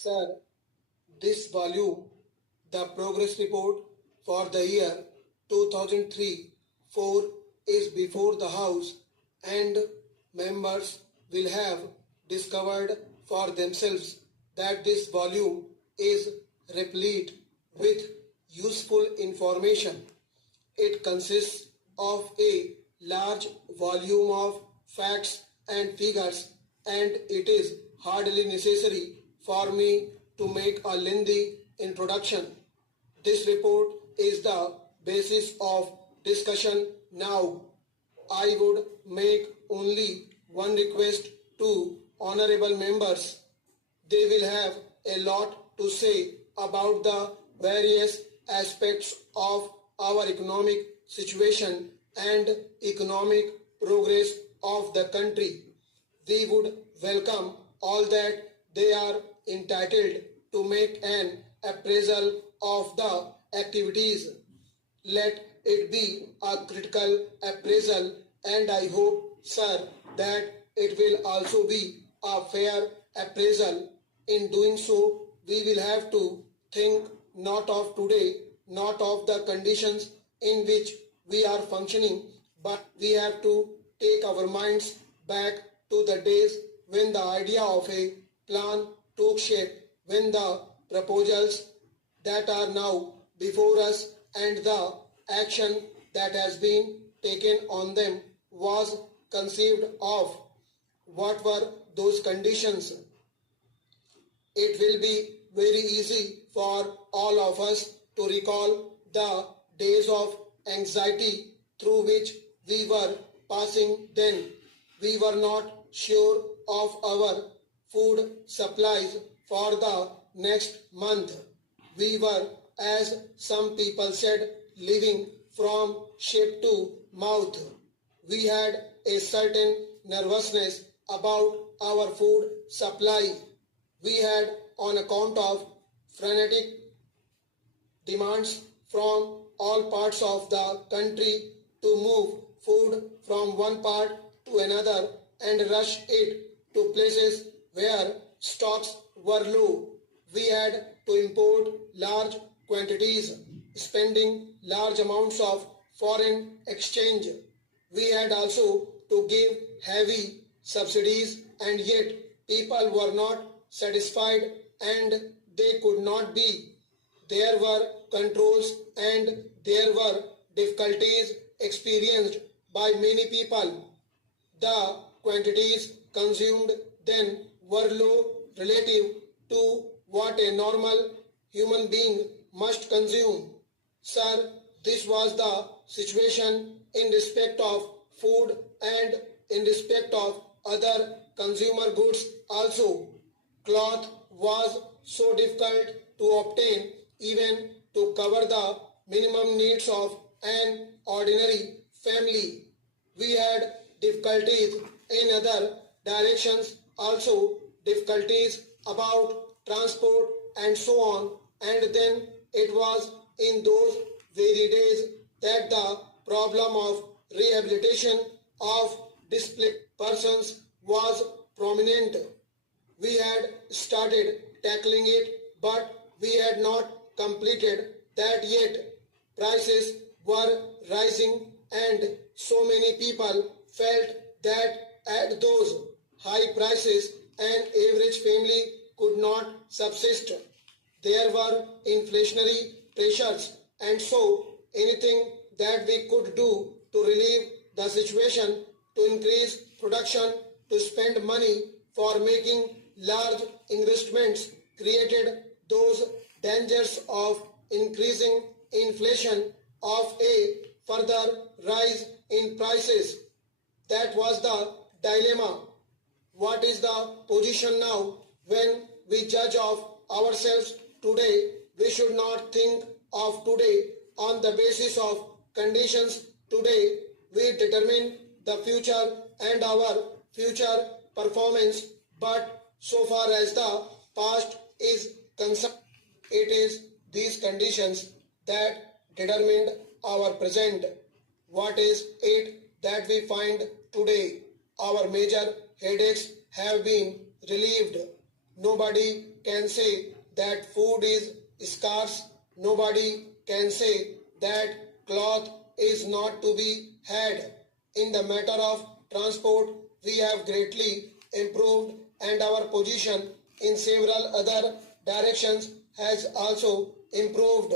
Sir, this volume, the progress report for the year 2003-4 is before the House and members will have discovered for themselves that this volume is replete with useful information. It consists of a large volume of facts and figures, and it is hardly necessary for me to make a lengthy introduction. This report is the basis of discussion now. I would make only one request to honorable members. They will have a lot to say about the various aspects of our economic situation and economic progress of the country. We would welcome all that they are entitled to make an appraisal of the activities. Let it be a critical appraisal, and I hope, sir, that it will also be a fair appraisal. In doing so, we will have to think not of today, not of the conditions in which we are functioning, but we have to take our minds back to the days when the idea of a plan took shape, when the proposals that are now before us and the action that has been taken on them was conceived of. What were those conditions? It will be very easy for all of us to recall the days of anxiety through which we were passing then. We were not sure of our food supplies for the next month. We were, as some people said, living from ship to mouth. We had a certain nervousness about our food supply. We had, on account of frenetic demands from all parts of the country to move food from one part to another and rush it to places where stocks were low. We had to import large quantities, spending large amounts of foreign exchange. We had also to give heavy subsidies, and yet people were not satisfied and they could not be. There were controls and there were difficulties experienced by many people. The quantities consumed then were low relative to what a normal human being must consume. Sir, this was the situation in respect of food and in respect of other consumer goods also. Cloth was so difficult to obtain, even to cover the minimum needs of an ordinary family. We had difficulties in other directions also, difficulties about transport and so on. And then it was in those very days that the problem of rehabilitation of displaced persons was prominent. We had started tackling it, but we had not completed that yet. Prices were rising and so many people felt that at those high prices an average family could not subsist. There were inflationary pressures, and so anything that we could do to relieve the situation, to increase production, to spend money for making large investments, created those dangers of increasing inflation, of a further rise in prices. That was the dilemma. What is the position now? When we judge of ourselves today, we should not think of today on the basis of conditions today. We determine the future and our future performance, but so far as the past is concerned, it is these conditions that determined our present. What is it that we find today? Our major headaches have been relieved. Nobody can say that food is scarce. Nobody can say that cloth is not to be had. In the matter of transport, we have greatly improved and our position in several other directions has also improved.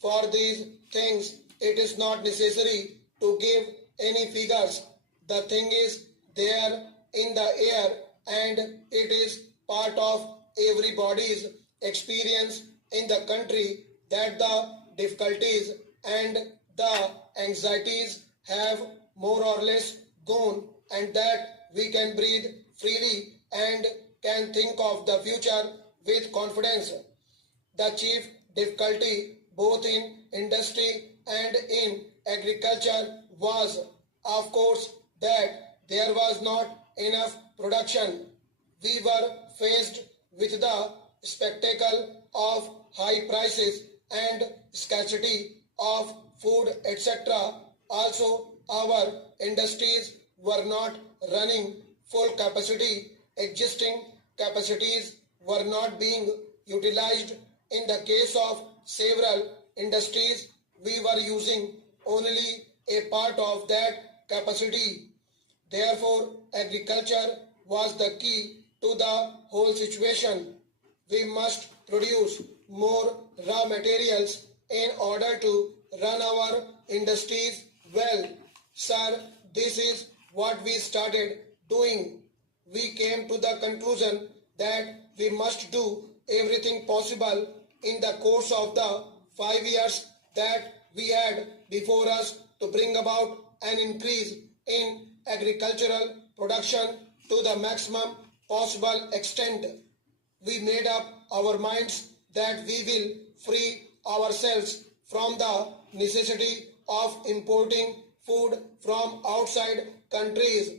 For these things, it is not necessary to give any figures. The thing is there in the air and it is part of everybody's experience in the country that the difficulties and the anxieties have more or less gone and that we can breathe freely and can think of the future with confidence. The chief difficulty both in industry and in agriculture was, of course, that there was not enough production. We were faced with the spectacle of high prices and scarcity of food, etc. Also, our industries were not running full capacity. Existing capacities were not being utilized. In the case of several industries, we were using only a part of that capacity. Therefore, agriculture was the key to the whole situation. We must produce more raw materials in order to run our industries well. Sir, this is what we started doing. We came to the conclusion that we must do everything possible in the course of the 5 years that we had before us to bring about an increase in agricultural production to the maximum possible extent. We made up our minds that we will free ourselves from the necessity of importing food from outside countries.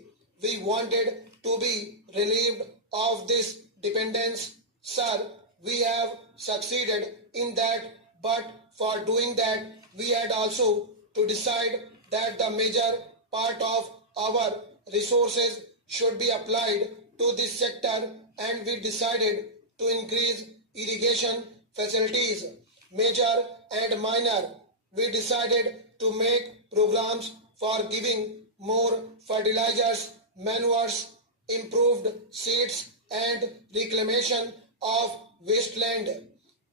We wanted to be relieved of this dependence. Sir, we have succeeded in that, but for doing that, we had also to decide that the major part of our resources should be applied to this sector and we decided to increase irrigation facilities, major and minor. We decided to make programs for giving more fertilizers, manures, improved seeds and reclamation of wasteland.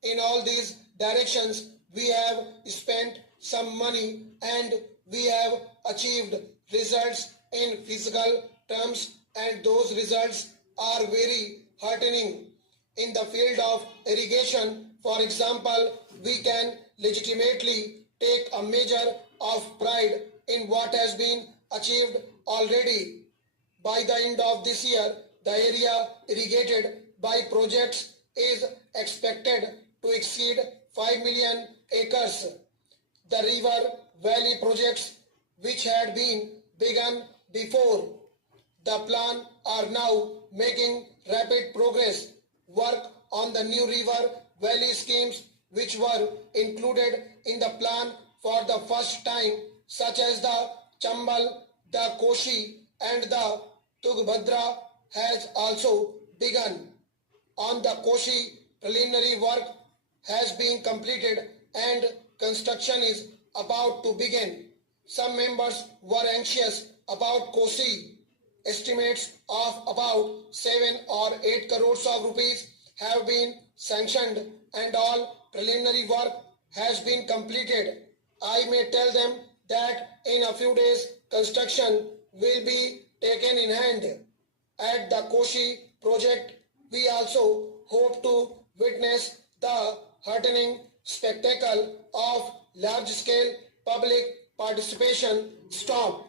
In all these directions, we have spent some money and we have achieved results in physical terms and those results are very heartening. In the field of irrigation, for example, we can legitimately take a measure of pride in what has been achieved already. By the end of this year, the area irrigated by projects is expected to exceed 5 million acres. The river valley projects which had been begun before the plan are now making rapid progress. Work on the new river valley schemes which were included in the plan for the first time, such as the Chambal, the Koshi and the Tungbhadra has also begun. On the Koshi, preliminary work has been completed and construction is about to begin. Some members were anxious about Koshi. Estimates of about 7 or 8 crores of rupees have been sanctioned and all preliminary work has been completed. I may tell them that in a few days construction will be taken in hand. At the Koshi project, we also hope to witness the heartening spectacle of large-scale public participation. Stop.